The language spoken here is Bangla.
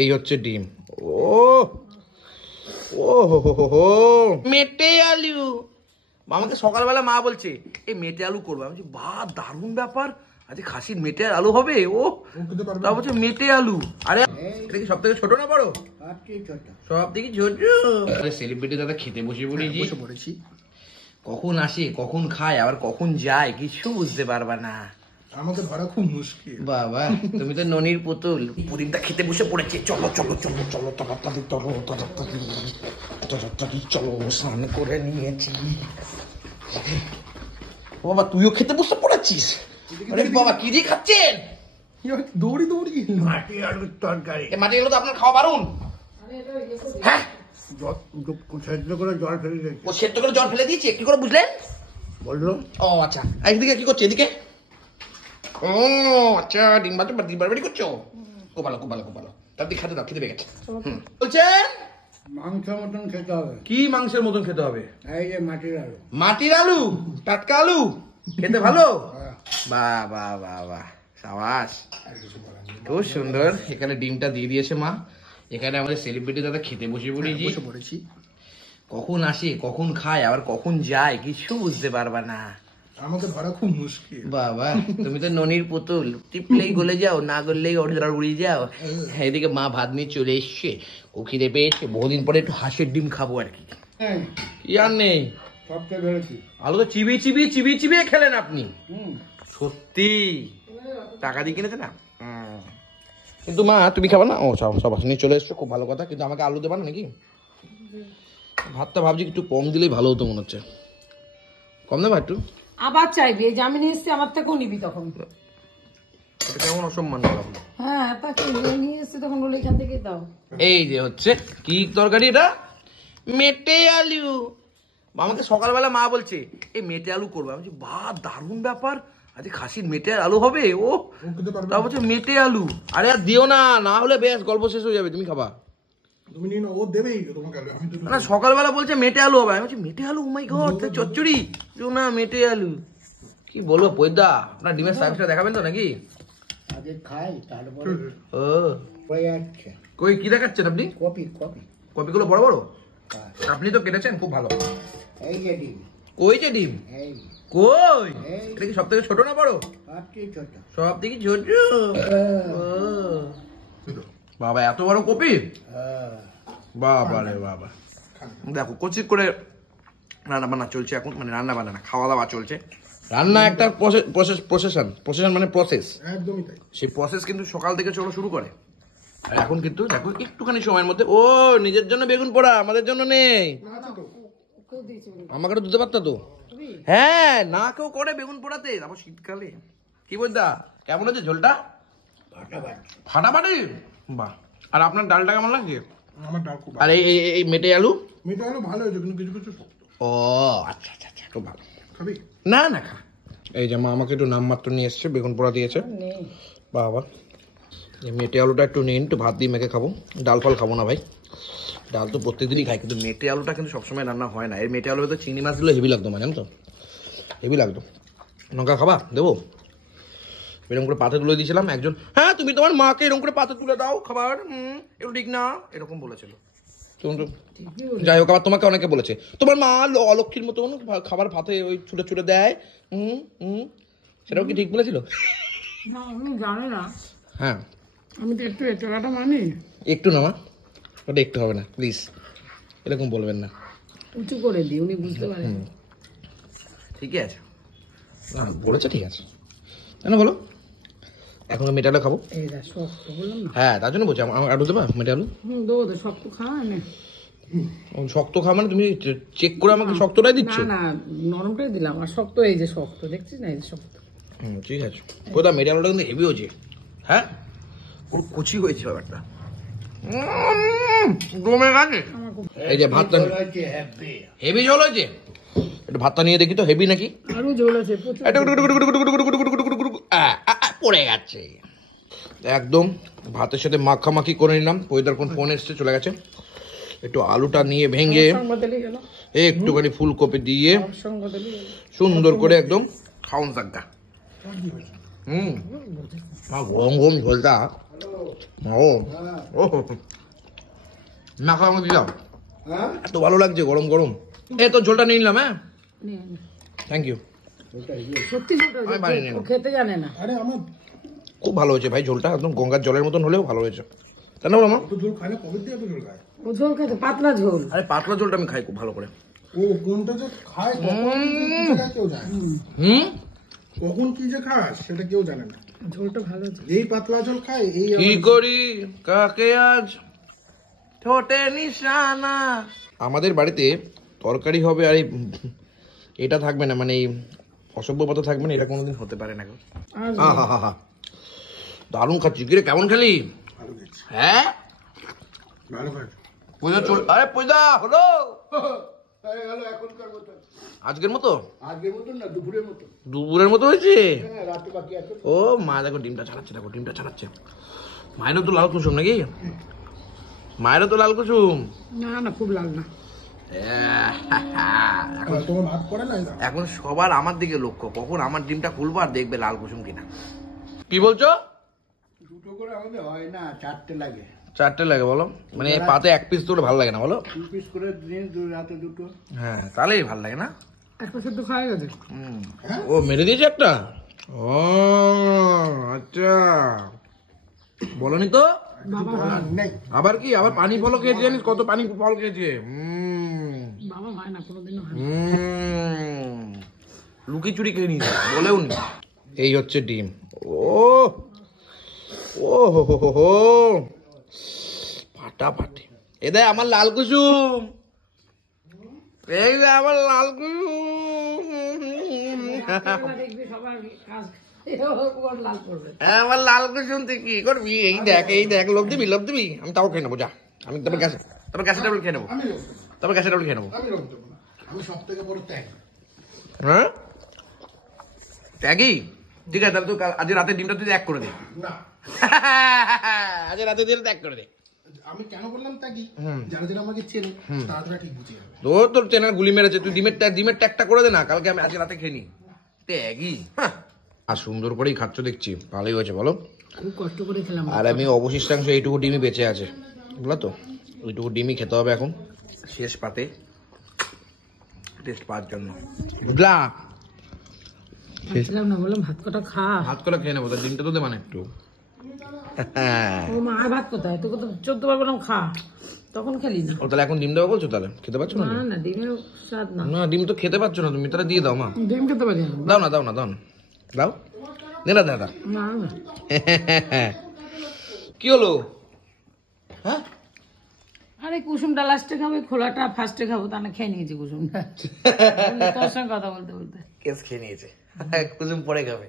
এই হচ্ছে ডিম। ও ও হো মেটে আলু। আমাকে সকালবেলা মা বলছে এই মেটে আলু করবো। আমি বলছি বাহ দারুণ ব্যাপার, আজ খাসির মেটে আলু হবে। ও তা বলছে মেটে আলু। আরে এটা কি সব থেকে ছোট না বড়? সব থেকে ছোট। সেলিব্রিটি দাদা খেতে বসে পড়েছি। কখন আসে কখন খায় আবার কখন যায় কিছু বুঝতে পারবা না। আমাকে ধরা খুব মুশকিল। বাবা তুমি তো ননির পুতুল। পুরিনটা খেতে বসে পড়েছে। চলো চলো চলো চলো তাড়াতাড়ি চলো তাড়াতাড়ি তাড়াতাড়ি চলো। স্নান করে নিয়েছি। বাবা তুইও খেতে বসে পড়েছিস? আরে বাবা কি দিয়ে খাচ্ছেন? দৌড়ি দৌড়ি মাটি আলুর তরকারি। মাটি আলু তো আপনার খাওয়া বারণ। হ্যাঁ সেদ্ধ করে জল ফেলে দিয়েছি। ও সেদ্ধ করে জল ফেলে দিয়েছি, কি করে বুঝলেন? বললো ও আচ্ছা। এদিকে কি করছে? এদিকে ও আচ্ছা ডিম বাড়ি করছো। খুব ভালো খুব ভালো খুব ভালো। তার দিকে খাতে দাও, খেতে পেয়ে গেছে। বলছেন মাংসের মতন খেতে হবে। কি মাংসের মতন খেতে হবে? এই যে মাটির আলু। মাটির আলু, টাটকা আলু খেতে ভালো। বাহ বাহ বাহ বাহ সাবাস, খুব সুন্দর। এখানে ডিমটা দিয়ে দিয়েছে মা। এখানে আমাদের সেলিব্রিটি দাদা খেতে বসে পড়েছি। কখন আসে কখন খায় আবার কখন যায় কিছু বুঝতে পারবা না। আমাকে ধরা খুব মুশকিল। বাবা তুমি তো ননির পুতুল। টিপলেই গলে যাও, না গললেই উড়িয়ে যাও। এদিকে মা ভাত নিয়ে চলে এসছে। ও খিদে পেয়েছে, বহুদিন পরে একটু হাঁসের ডিম খাবো আর কি। কি আর নেই, সবচেয়ে বেড়েছি। আলু তো চিবিয়ে খেলেন আপনি। সত্যি টাকা দিয়ে কিনেছে না। কিন্তু মা তুমি খাবে না? ও সব নিয়ে চলে এসছো, খুব ভালো কথা। কিন্তু আমাকে আলু দেবা না নাকি? ভাতটা ভাবছি একটু কম দিলেই ভালো হতো মনে হচ্ছে। কম দেবা একটু? আবার চাইবি? এই জামিন এসছে আমার থেকেও নিবি তখন। এটা কেমন অসম্মান? হ্যাঁ তাকে নিয়ে এসছে তখন বলে এখান থেকে দাও। এই যে হচ্ছে কি তরকারি এটা? মেটে আলু। আমাকে সকালবেলা মা বলছে এই মেটে আলু করবো। আমি বলছি বাহ দারুণ ব্যাপার, আজ খাসির মেটে আলু হবে। ও তা বলছে মেটে আলু। আরে আর দিও না, না হলে বেশ গল্প শেষ হয়ে যাবে। তুমি খাবা? তুমি নিয়ে ও দেবেই তোমাকে। না সকালবেলা বলছে মেটে আলু হবে। আমি বলছি মেটে আলু? ও মাই গড, চচ্চড়ি না মেটে আলু। কি বলবো পয়দা, আপনার ডিমের সার্ভিসটা দেখাবেন তো নাকি? আগে খাই তারপরে। ও যাচ্ছে কই কি দেখাচ্ছেন আপনি? কপিগুলো বড় বড় আপনি তো কেটেছেন, খুব ভালো। এই যে ডিম। কই যে ডিম? কই এটা কি সব থেকে ছোট না বড়? সব থেকে ছোট। বাবা এত বড় কপি? বাবা রে বাবা। দেখো কচি করে রান্না বান্না চলছে এখন, মানে রান্না বান্না না, খাওয়া দাওয়া চলছে। রান্না একটা প্রসেসন মানে প্রসেস। একদমই তাই। সেই প্রসেস কিন্তু সকাল থেকে শুরু করে। আর এখন কিন্তু দেখো একটুখানি সময়ের মধ্যে ও নিজের জন্য বেগুন পোড়া, আমাদের জন্য নেই। আমাকে তো দিতে পারতা তো। হ্যাঁ না কেউ করে বেগুন পোড়াতে, তারপর শীতকালে। কি বলতা কেমন আছে ঝোলটা? ফাটাফাটি। বাহ। আর আপনার ডালটা কেমন লাগছে? আমার ডাল খুব। আর এই মেটে আলু? মেটে আলু ভালো হয়েছে কিন্তু কিছু কিছু শক্ত। ও আচ্ছা আচ্ছা আচ্ছা, খুব ভালো। খাবি? না না খা। এই যে মা আমাকে একটু নামমাত্র নিয়ে এসছে, বেগুন পোড়া দিয়েছে। বাবা মেটে আলুটা একটু নিন, একটু ভাত দিয়ে মেখে খাবো। ডাল ফল খাবো না ভাই, ডাল তো প্রত্যেকদিনই খাই, কিন্তু মেটে আলুটা কিন্তু সবসময় রান্না হয় না। এর মেটে আলু তো চিংড়ি মাছ দিলে হেভি লাগতো মা, জানো তো? হেভি লাগতো। লঙ্কা খাবা? দেবো? এরকম করে পাতে তুলে দিয়েছিলাম। একজন হ্যাঁ তুমি তোমার মাকে এরকম করে পাতে তুলে দাও খাবার, একটু ঠিক না এরকম বলেছিল। যাই হোক, আবার তোমাকে অনেকে বলেছে তোমার মা অলক্ষীর মতন খাবার ভাতে ওই ছুটে দেয়। সেটাও কি ঠিক বলেছিল? না আমি জানি না। হ্যাঁ আমি তো একটু এটাটা মানি। একটু না মা, ওটা একটু হবে না প্লিজ, এরকম বলবেন না। উঁচু করে দিই, উনি বুঝতে পারেন। ঠিকই আছে, বলেছে ঠিক আছে। কেন বলো? এখন মেটে আলু খাবো। হ্যাঁ তার জন্য বলছি আলু দেবা? মেটে আলু দেবো তো, শক্ত খাওয়া না। শক্ত খাওয়া মানে তুমি চেক করে আমাকে শক্তটাই দিচ্ছ? না নরমটাই দিলাম। আর শক্ত এই যে শক্ত দেখছিস না, এই যে শক্ত। ঠিক আছে। কোথা মেটে আলুটা কিন্তু হেভি হয়েছে। হ্যাঁ পুরো কচি হয়েছে ব্যাপারটা। এই যে ভাতটা হেভি ঝোল হয়েছে। একটু ভাতটা নিয়ে দেখি তো হেভি নাকি। আরো ঝোল আছে পড়ে গেছে একদম। ভাতের সাথে মাখামাখি করে নিলাম। পয়দার কোন ফোন এসছে, চলে গেছে। একটু আলুটা নিয়ে ভেঙে একটুখানি ফুলকপি দিয়ে সুন্দর করে একদম খাউন থাকতা। গরম গরম ঝোলটা ও ও না খাওয়া আমাকে দিলাম হ্যাঁ এত ভালো লাগছে গরম গরম এই তো ঝোলটা নিয়ে নিলাম হ্যাঁ নে, নে। থ্যাংক ইউ সত্যি ছোট আমি পারি না। ও খেতে জানে না আরে আমার খুব ভালো হয়েছে ভাই ঝোলটা একদম গঙ্গার জলের মতন হলেও ভালো হয়েছে কেন বলো মা অত ঝোল খায় না কবে দিয়ে এত ঝোল খায় ও ঝোল খেতে পাতলা ঝোল আরে পাতলা ঝোলটা আমি খাই খুব ভালো করে ও কোনটা যে খায় কখন কি যে খায় কেউ জানে না। হুম কখন কি যে খাস সেটা কেউ জানে না ঝোলটা ভালো ঝোল। এই পাতলা ঝোল খায় এই কি করি কাকে আজ ঠোঁটে নিশানা আমাদের বাড়িতে তরকারি হবে আর এই এটা থাকবে না মানে এই অসভ্য পথ থাকবে না এটা কোনোদিন হতে পারে না গো। আর আহা দারুণ খাচ্ছি কিরে কেমন খেলি ভালো খেয়েছে হ্যাঁ ভালো খাচ্ছে পূজা চল আরে পূজা হলো হ্যালো এখনকার মতো আজকের মতো আজকের মতন না দুপুরের মতো দুপুরের মতো হয়েছে হ্যাঁ রাতে বাকি আছে ও মা দেখো ডিমটা ছাড়াচ্ছে দেখো ডিমটা ছাড়াচ্ছে মায়েরও তো লাল কুসুম নাকি মায়েরও তো লাল কুসুম না না খুব লাল না এখন তোমার ভাত পড়ে না এখন সবার আমার দিকে লক্ষ্য কখন আমার ডিমটা খুলবো আর দেখবে লাল কুসুম কিনা কি বলছো দুটো করে আমাদের হয় না চারটে লাগে চারটে লাগে বলো মানে পাতে এক পিস তোলে ভালো লাগে না বলো 2 পিস করে দিন রাতে দুটো হ্যাঁ তাহলেই ভালো লাগে না একটা শুদ্ধ খাওয়া গেছে ও মেরে দিয়েছে একটা ও আচ্ছা বলনি তো নেই আবার কি আবার পানি ফলও খেয়েছে জানিস কত পানি ফল খেয়েছে বাবা হয় না কোনোদিনও হয় না। লুকি চুরি খেয়ে নিয়েছে বলেও নি এই হচ্ছে ডিম ও ও হো হো হো হো ফাটাফাটি এ দেখ আমার লাল কুসুম এই যে আমার লাল কুসুম এবার দেখবি সবার কাজ ওর লাল করবে হ্যাঁ, আমার লাল কুসুম তুই কি করবি এই দেখ লোভ দিবি আমি তাও খেয়ে নেবো যা আমি তারপর গ্যাসের ট্যাবলেট খেয়ে নেবো আমি লোক তারপর গ্যাসের ট্যাবলেট খেয়ে নেবো আমি লোক দেবো না আমি সব থেকে বড় ত্যাগ হ্যাঁ ত্যাগি ঠিক আছে তাহলে তুই আজ রাতে ডিমটা তুই ত্যাগ করে দে না আজ রাতে দিয়ে ত্যাগ করে দে আমি কেন বললাম ত্যাগই যারা যারা আমাকে চেনে তারা ঠিক বুঝে যাবে তোর চেনার গুলি মেরেছে তুই ডিমের ট্যাগটা করে দে না কালকে আমি আজ রাতে খেয়ে নি ত্যাগি আর সুন্দর করেই খাচ্ছ দেখছি ভালোই হয়েছে বলো খুব কষ্ট করে খেলাম আর আমি অবশিষ্টাংশ এইটুকু ডিমই বেঁচে আছে বুঝলা তো ওইটুকু ডিমই খেতে হবে এখন শেষ পাতে টেস্ট পাওয়ার জন্য বুঝলা খাচ্ছিলাম না বললাম ভাত কটা খা ভাত করে খেয়ে নেবো তার ডিমটা তো দে মানে একটু ও মা আর ভাত কোথায় তোকে তো 14 বার বললাম খা তখন খেলি না ও তাহলে এখন ডিম দেওয়া বলছো তাহলে খেতে পারছো না না না ডিমের স্বাদ না না ডিম তো খেতে পারছো না তুমি তাহলে দিয়ে দাও মা ডিম খেতে পারি না দাও না দাও দে না দাদা না না কি হলো হ্যাঁ আরে কুসুমটা লাস্টে খাবো খোলাটা ফার্স্টে খাবো তা না খেয়ে নিয়েছি কুসুমটা তোর সঙ্গে কথা বলতে বলতে কেস খেয়ে নিয়েছে কুসুম পরে খাবে